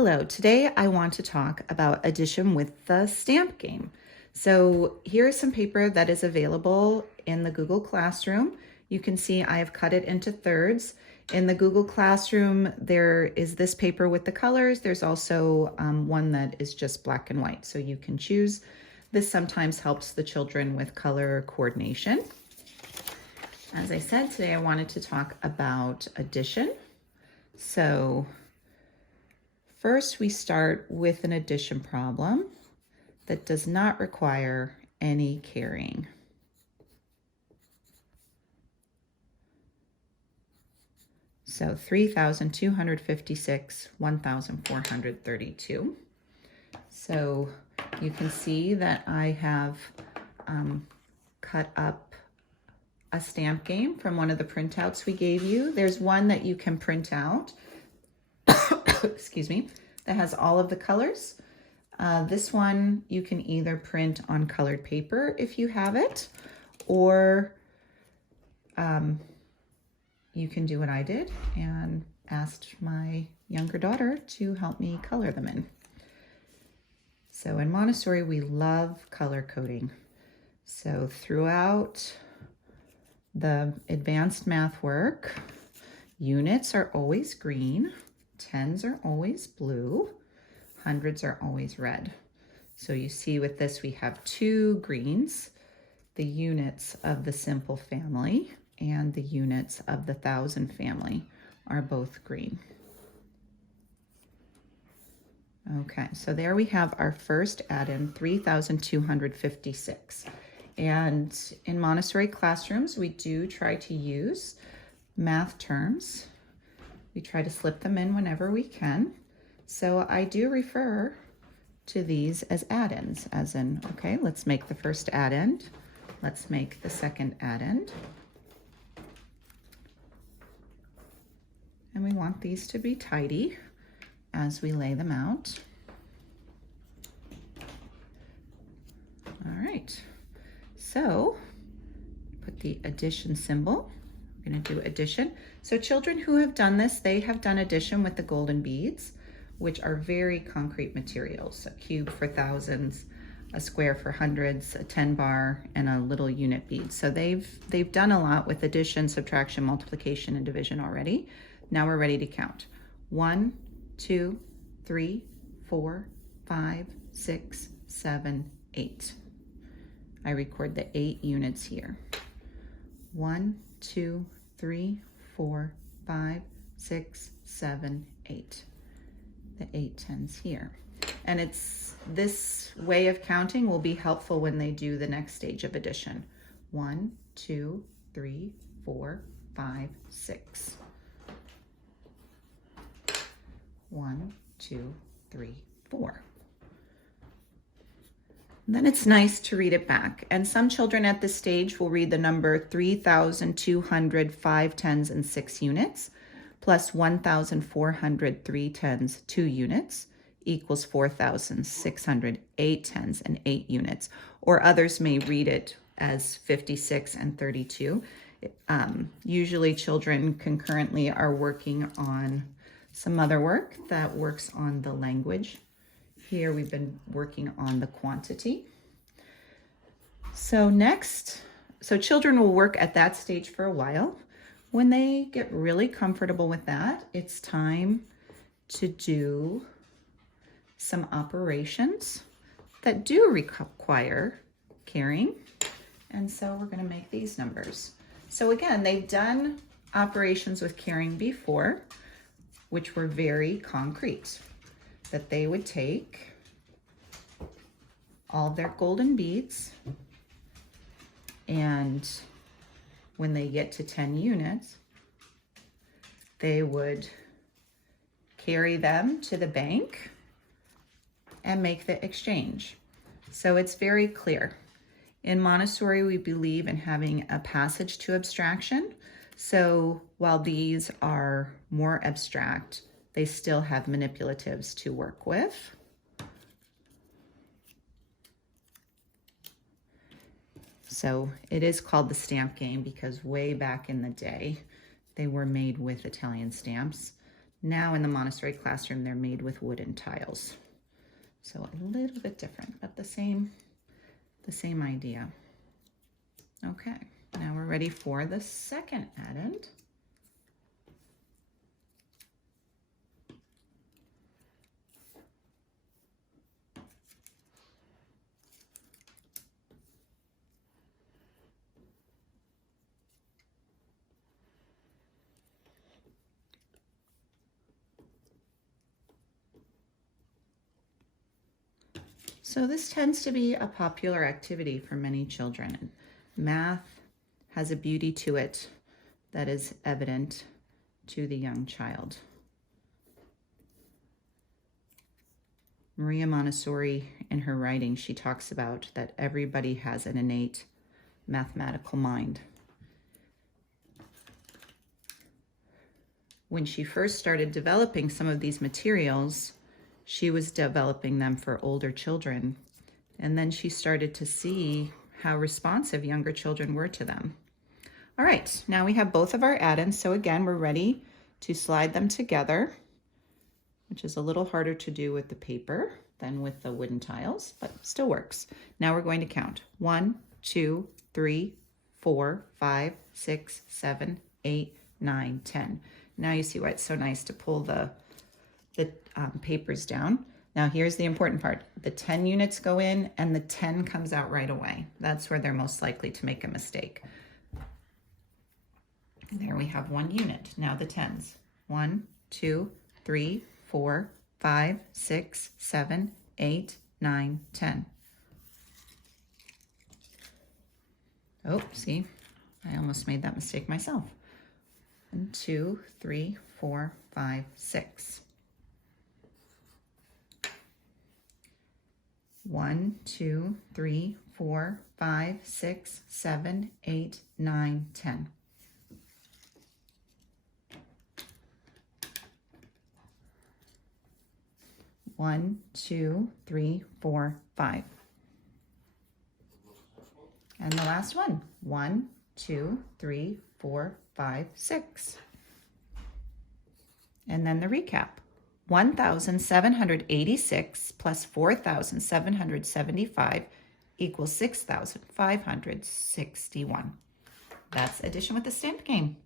Hello, today I want to talk about addition with the stamp game. So here's some paper that is available in the Google Classroom. You can see I have cut it into thirds. In the Google Classroom, there is this paper with the colors. There's also one that is just black and white, so you can choose. This sometimes helps the children with color coordination. As I said, today I wanted to talk about addition. So first, we start with an addition problem that does not require any carrying. So 3,256, 1,432. So you can see that I have cut up a stamp game from one of the printouts we gave you. There's one that you can print out, excuse me, that has all of the colors. This one you can either print on colored paper if you have it, or you can do what I did and asked my younger daughter to help me color them in. So in Montessori, we love color coding. So throughout the advanced math work, units are always green, tens are always blue, hundreds are always red. So you see with this, we have two greens, the units of the simple family and the units of the thousand family are both green. Okay, so there we have our first add-in, 3,256. And in Montessori classrooms, we do try to use math terms. We try to slip them in whenever we can. So I do refer to these as add-ins, as in, okay, let's make the first add-in. Let's make the second add-in. And we want these to be tidy as we lay them out. All right, so put the addition symbol. We're going to do addition. So children who have done this, they have done addition with the golden beads, which are very concrete materials. A cube for thousands, a square for hundreds, a 10 bar, and a little unit bead. So they've done a lot with addition, subtraction, multiplication, and division already. Now we're ready to count. 1, 2, 3, 4, 5, 6, 7, 8. I record the 8 units here. 1, 2, 3, 4, 5, 6, 7, 8. The 8 tens here. And this way of counting will be helpful when they do the next stage of addition. 1, 2, 3, 4, 5, 6. 1, 2, 3, 4. And then it's nice to read it back. And some children at this stage will read the number 3,205 tens and 6 units plus 1,400 3 tens, 2 units equals 4,608 tens and 8 units. Or others may read it as 56 and 32. Usually children concurrently are working on some other work that works on the language. Here we've been working on the quantity. So next, children will work at that stage for a while. When they get really comfortable with that, it's time to do some operations that do require carrying. And so we're going to make these numbers. So again, they've done operations with carrying before, which were very concrete, that they would take all their golden beads, and when they get to 10 units, they would carry them to the bank and make the exchange. So it's very clear. In Montessori, we believe in having a passage to abstraction. So while these are more abstract, they still have manipulatives to work with. So it is called the stamp game because way back in the day, they were made with Italian stamps. Now in the Montessori classroom, they're made with wooden tiles. So a little bit different, but the same idea. Okay, now we're ready for the second addend. So this tends to be a popular activity for many children. Math has a beauty to it that is evident to the young child. Maria Montessori, in her writing, she talks about that everybody has an innate mathematical mind. When she first started developing some of these materials, she was developing them for older children. And then she started to see how responsive younger children were to them. All right, now we have both of our addends. So again, we're ready to slide them together, which is a little harder to do with the paper than with the wooden tiles, but still works. Now we're going to count. 1, 2, 3, 4, 5, 6, 7, 8, 9, 10. Now you see why it's so nice to pull the papers down. Now here's the important part. The 10 units go in and the 10 comes out right away. That's where they're most likely to make a mistake. There we have 1 unit. Now the 10s. 1, 2, 3, 4, 5, 6, 7, 8, 9, 10. Oh, see, I almost made that mistake myself. 1, 2, 3, 4, 5, 6. 1, 2, 3, 4, 5, 6, 7, 8, 9, 10. One, 2, 3, 4, 5. And the last one. 1, 2, 3, 4, 5, 6. And then the recap. 1,786 plus 4,775 equals 6,561. That's addition with the stamp game.